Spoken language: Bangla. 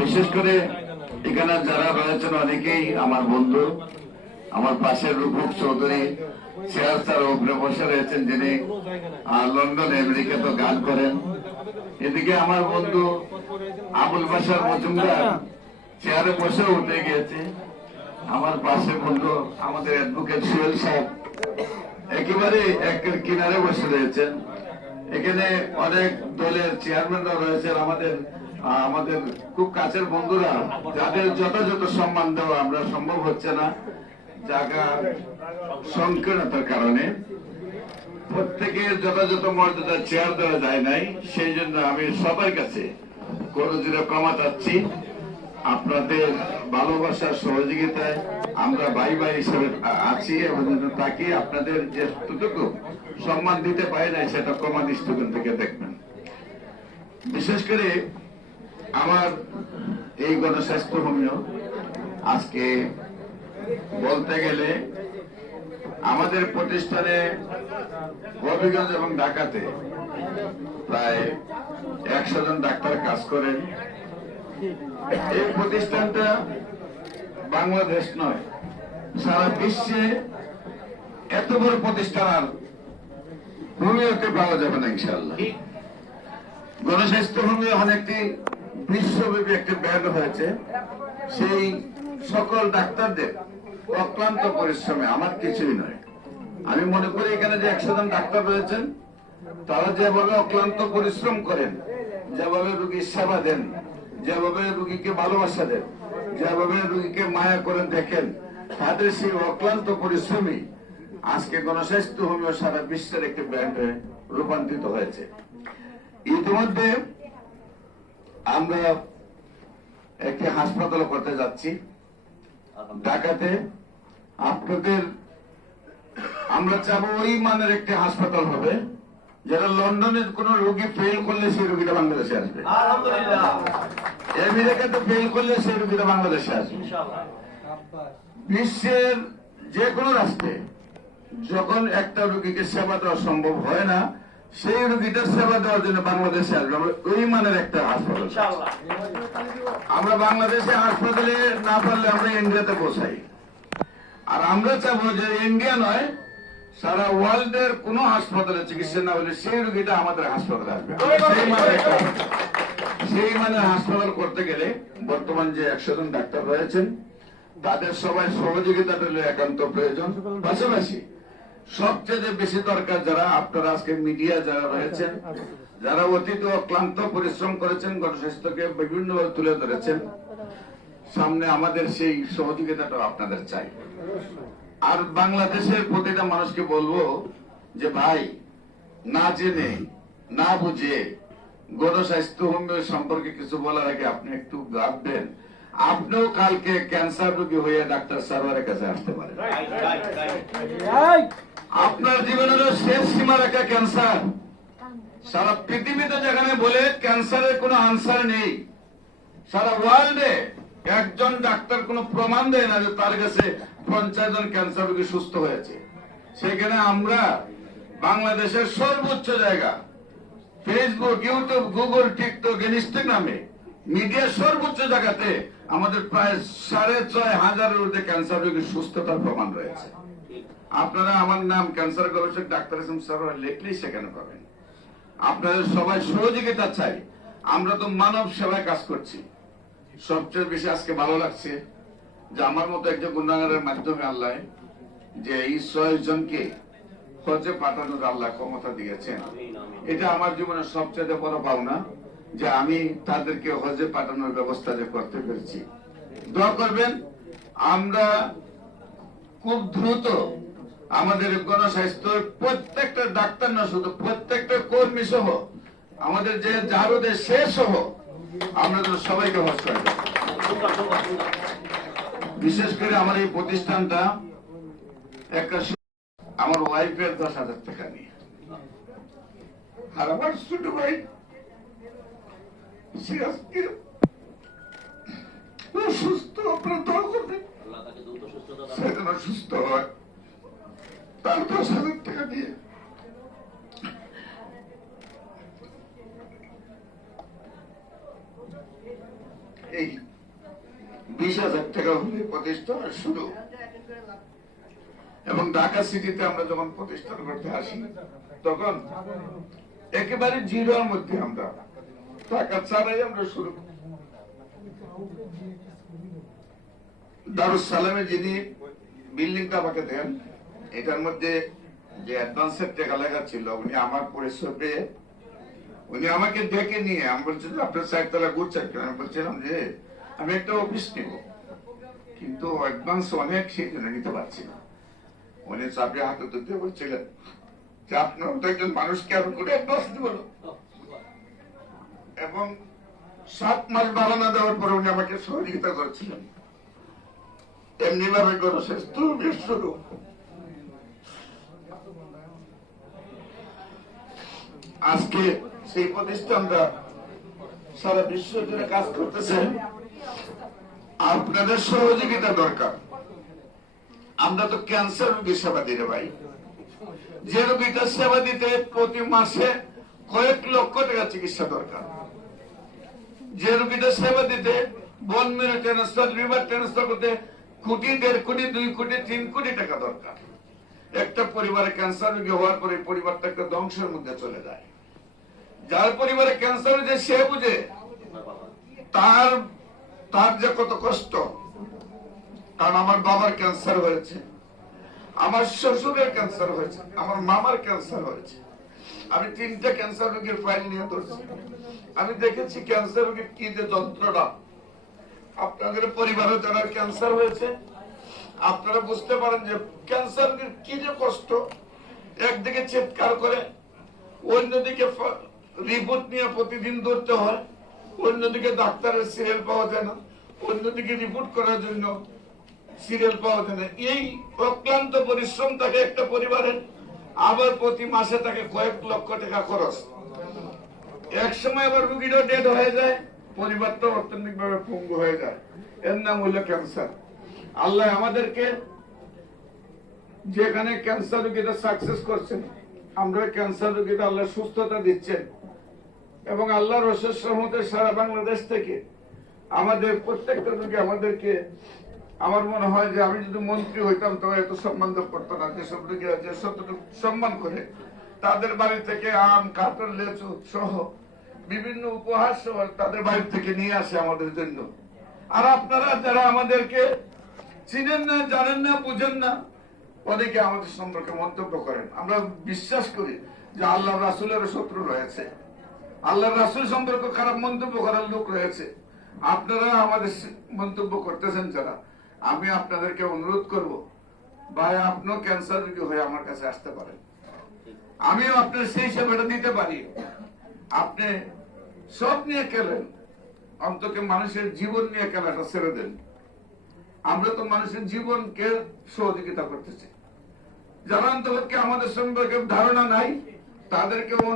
বিশেষ করে এখানে যারা রয়েছেন অনেকেই আমার বন্ধু, আমার পাশের রূপক চৌধুরী চেয়ার স্যার উপরে বসে রয়েছেন, যিনি লন্ডন আমেরিকাতে গান করেন। এদিকে আমার বন্ধু আবুল বাশার মজুমদার চেয়ারে বসে উঠে গিয়েছে। আমার পাশে বন্ধু আমাদের অ্যাডভোকেট সোহেল সাহেব একেবারে একের কিনারে বসে রয়েছেন। এখানে অনেক দলের চেয়ারম্যানরা রয়েছেন, আমাদের খুব কাছের বন্ধুরা, যাদের যথাযথ সম্মান দেওয়া আমরা সম্ভব হচ্ছে না জায়গা সংকীর্ণতার কারণে। প্রত্যেকের যথাযথ মর্যাদা চেয়ার দেওয়া যায় নাই, সেই জন্য আমি সবার কাছে করজোড়ে ক্ষমা চাচ্ছি। আপনাদের ভালোবাসার সহযোগিতায় আমরা ভাই ভাই হিসেবে আছি এবং তাকে আপনাদের যেটুকু সম্মান দিতে পারি না সেটা ক্ষমা দৃষ্টিকোণ থেকে দেখবেন। বিশেষ করে আমার এই গণস্বাস্থ্য হোমিও আজকে বলতে গেলে আমাদের প্রতিষ্ঠানে হবিগঞ্জ এবং ঢাকাতে প্রায় 100 জন ডাক্তার কাজ করেন। এই প্রতিষ্ঠানটা বাংলাদেশ নয়, সারা বিশ্বে এত বড় প্রতিষ্ঠান আর হোমিওতে পাওয়া যাবে না ইনশাআল্লাহ। গণস্বাস্থ্য হোমিও অনেকটি বিশ্বব্যাপী একটি ব্র্যান্ড হয়েছে। সেই সকল ডাক্তারদের অক্লান্ত পরিশ্রমে আমার কিছুই নয়। আমি মনে করি এখানে যে 100 জন ডাক্তার রয়েছেন, তারা যেভাবে অক্লান্ত পরিশ্রম করেন, যেভাবে রোগীর সেবা দেন, যেভাবে রোগীকে ভালোবাসা দেন, যেভাবে রোগীকে মায়া করে দেখেন, তাদের সেই অক্লান্ত পরিশ্রমী আজকে গণস্বাস্থ্য হোমিও সারা বিশ্বের একটি ব্র্যান্ডে রূপান্তরিত হয়েছে। ইতিমধ্যে আমরা একটি হাসপাতাল করতে যাচ্ছি ঢাকাতে। আপনাদের আমরা চাবো ওই মানের একটি হাসপাতাল হবে যেটা লন্ডনের কোন রোগী ফেল করলে সেই রোগীটা বাংলাদেশে আসবে, আমেরিকাতে ফেল করলে সেই রোগীটা বাংলাদেশে আসবে। বিশ্বের যে কোনো রাষ্ট্রে যখন একটা রোগীকে সেবা দেওয়া সম্ভব হয় না, সেই রোগীটার সেবা দেওয়ার জন্য বাংলাদেশে আসবে। আমরা ওই মানের একটা হাসপাতাল, আমরা বাংলাদেশে হাসপাতালে না পারলে আমরা ইন্ডিয়াতে পৌঁছাই। আর আমরা চাবো যে ইন্ডিয়া নয়, সারা ওয়ার্ল্ডের কোন হাসপাতালে চিকিৎসা না হলে সেই রোগীটা আমাদের হাসপাতালে আসবে। সেই মানের হাসপাতাল করতে গেলে বর্তমান যে 100 জন ডাক্তার রয়েছেন, তাদের সবাই সহযোগিতা পেলে একান্ত প্রয়োজন। পাশাপাশি সবচেয়ে বেশি দরকার যারা আপনারা আজকে মিডিয়া যারা রয়েছেন, যারা অতীত ক্লান্ত পরিশ্রম করেছেন, গণস্বাস্থ্যকে বিভিন্নভাবে তুলে ধরেছেন, সামনে আমাদের সেই সহযোগিতাটা আপনাদের চাই। আর বাংলাদেশের প্রতিটা মানুষকে বলবো যে ভাই, না জেনে না বুঝে গণস্বাস্থ্য হোমিও সম্পর্কে কিছু বলার আগে আপনি একটু ভাববেন। আপনিও কালকে ক্যান্সার রোগী হয়ে ডাক্তার সারওয়ারের কাছে আসতে পারেন। আপনার জীবনের শেষ সীমা রেখা ক্যান্সার। সারা পৃথিবীতে যেখানে বলে ক্যান্সারের কোনো আনসার নেই, সারা ওয়ার্ল্ডে একজন ডাক্তার কোনো প্রমাণ দেয় না যে তার কাছে 50 জন ক্যান্সার রোগী সুস্থ হয়েছে। সেখানে আমরা বাংলাদেশের সর্বোচ্চ জায়গা ফেসবুক, ইউটিউব, গুগল, টিকটক, ইনস্টাগ্রামে মিডিয়ার সর্বোচ্চ জায়গাতে আমাদের প্রায় 6500 ঊর্ধ্বে ক্যান্সার রোগীর সুস্থতার প্রমাণ রয়েছে। আপনারা আমার নাম ক্যান্সার গবেষক ডাক্তার এস এম সারওয়ার লিখলেই সেখানে পাবেন। আপনাদের সবাই সহযোগিতা চাই। আমরা তো মানব সেবায় কাজ করছি। সবচেয়ে বেশি আজকে ভালো লাগছে যে আমার মতো একজন গুণাগারের মাধ্যমে আল্লাহ যে এই 6 জনকে হজে পাঠানোর আল্লাহ ক্ষমতা দিয়েছেন। এটা আমার জীবনের সবচেয়ে বড় পাওনা যে আমি তাদেরকে হজে পাঠানোর ব্যবস্থা যে করতে পেরেছি। দোয়া করবেন, আমরা খুব দ্রুত আমাদের গণস্বাস্থ্যের প্রত্যেকটা ডাক্তার না শুধু প্রত্যেকটা কর্মী সহ আমাদের যে জারুদের শেষ সহ আমরা তো সবাইকে হজ করব। বিশেষ করে আমার এই প্রতিষ্ঠানটা একটা আমার ওয়াইফের 10,000 টাকা নিয়ে, আর আমার ছোট ভাই সে আজকে সুস্থ, আপনারা দোয়া করবেন সেটা সুস্থ হয়। তার 10,000 টাকা দিয়ে এই 20,000 টাকা হলে প্রতিষ্ঠান শুরু। এবং ঢাকা সিটিতে আমরা যখন প্রতিষ্ঠান করতে আসি তখন একেবারে জিরোর মধ্যে আমরা টাকা ছাড়াই আমরা শুরু। দারুস সালামে যিনি বিল্ডিংটা আমাকে দেন, এটার মধ্যে যে অ্যাডভান্সের টাকা লেখা ছিল, উনি আমার পরিচয় পেয়ে উনি আমাকে ডেকে নিয়ে আমি বলছিলাম আপনার 4 তলা ঘুরছেন কেন? আমি বলছিলাম যে আমি একটা অফিস নিব, কিন্তু অ্যাডভান্স অনেক, সেই জন্য নিতে পারছি না। উনি চাপে হাতে ধরতে বলছিলেন যে আপনার তো একজন মানুষকে আরো করে অ্যাডভান্স দিব না। এবং 7 মাস বাড়ানো দেওয়ার পরে উনি আমাকে সহযোগিতা করেছিলেন। এমনি ভাবে করো শেষ শুরু। আজকে সেই প্রতিষ্ঠানটা সারা বিশ্ব জুড়ে কাজ করতেছে, আপনাদের সহযোগিতা দরকার। আমরা তো ক্যান্সার রোগীর সেবা দিতে ভাই, যে রোগীটার সেবা দিতে প্রতি মাসে কয়েক লক্ষ টাকা চিকিৎসা দরকার, যে রোগীটার সেবা দিতে বোন মেরু ট্রান্সফার, লিভার ট্রান্সফার করতে কোটি, 1.5 কোটি, 2 কোটি, 3 কোটি টাকা দরকার। একটা পরিবারে ক্যান্সার রোগী হওয়ার পরে পরিবারটা একটা ধ্বংসের মধ্যে চলে যায়। যার পরিবারে ক্যান্সার হয়েছে সে বুঝে তার যে কত কষ্ট। কারণ আমার বাবার ক্যান্সার হয়েছে, আমার শ্বশুরের ক্যান্সার হয়েছে, আমার মামার ক্যান্সার হয়েছে। আমি 3টা ক্যান্সার রোগীর ফাইল নিয়ে ধরছি। আমি দেখেছি ক্যান্সার রোগীর কি যে যন্ত্রণা। আপনাদের পরিবারে যারা ক্যান্সার হয়েছে আপনারা বুঝতে পারেন যে ক্যান্সার রোগীর কি যে কষ্ট। একদিকে চিৎকার করে, অন্যদিকে রিপোর্ট নিয়ে প্রতিদিন ধরতে হয়, অন্যদিকে ডাক্তারের সিরিয়াল পাওয়া যায় না, অন্যদিকে রিপোর্ট করার জন্য সিরিয়াল পাওয়া যায় না। এই অক্লান্ত পরিশ্রম থাকে একটা পরিবারের, আবার প্রতি মাসে তাকে কয়েক লক্ষ টাকা খরচ। এক সময় আবার রোগীটা ডেড হয়ে যায়, পরিবারটা অর্থনৈতিক ভাবে পঙ্গু হয়ে যায়। এর নাম হইল ক্যান্সার। আল্লাহ আমাদেরকে যেখানে ক্যান্সার রোগীটা সাকসেস করছেন, আমরা ক্যান্সার রোগীটা আল্লাহ সুস্থতা দিচ্ছেন। এবং আল্লাহর অশেষ রহমতে সারা বাংলাদেশ থেকে আমাদের প্রত্যেকটা রোগী আমাদেরকে, আমার মনে হয় যে আমি যদি মন্ত্রী হইতাম তবে এত সম্মান করতো না। যেসব রোগী যে সতটুকু সম্মান করে, তাদের বাড়ি থেকে আম, কাঁঠাল, লেচু সহ বিভিন্ন উপহার সহ তাদের বাড়ি থেকে নিয়ে আসে আমাদের জন্য। আর আপনারা যারা আমাদেরকে চিনেন না, জানেন না, বুঝেন না, অনেকে আমাদের সম্পর্কে মন্তব্য করেন। আমরা বিশ্বাস করি যে আল্লাহ রাসূলের শত্রু রয়েছে, আল্লাহ রাসূল সম্পর্কে খারাপ মন্তব্য করার লোক রয়েছে। আপনারা আমাদের মন্তব্য করতেছেন যারা, আমি আপনাদেরকে অনুরোধ করব, ভাই আপনিও ক্যান্সার রোগী হয়ে আমার কাছে আসতে পারেন, আমিও আপনার সেই সেবাটা দিতে পারি। আপনি সব নিয়ে খেলেন, অন্তত মানুষের জীবন নিয়ে খেলাটা ছেড়ে দেন। আমরা তো মানুষের জীবনকে সহযোগিতা করতেছি। যারা অন্তত আমাদের সম্পর্কে ধারণা নাই তাদেরকে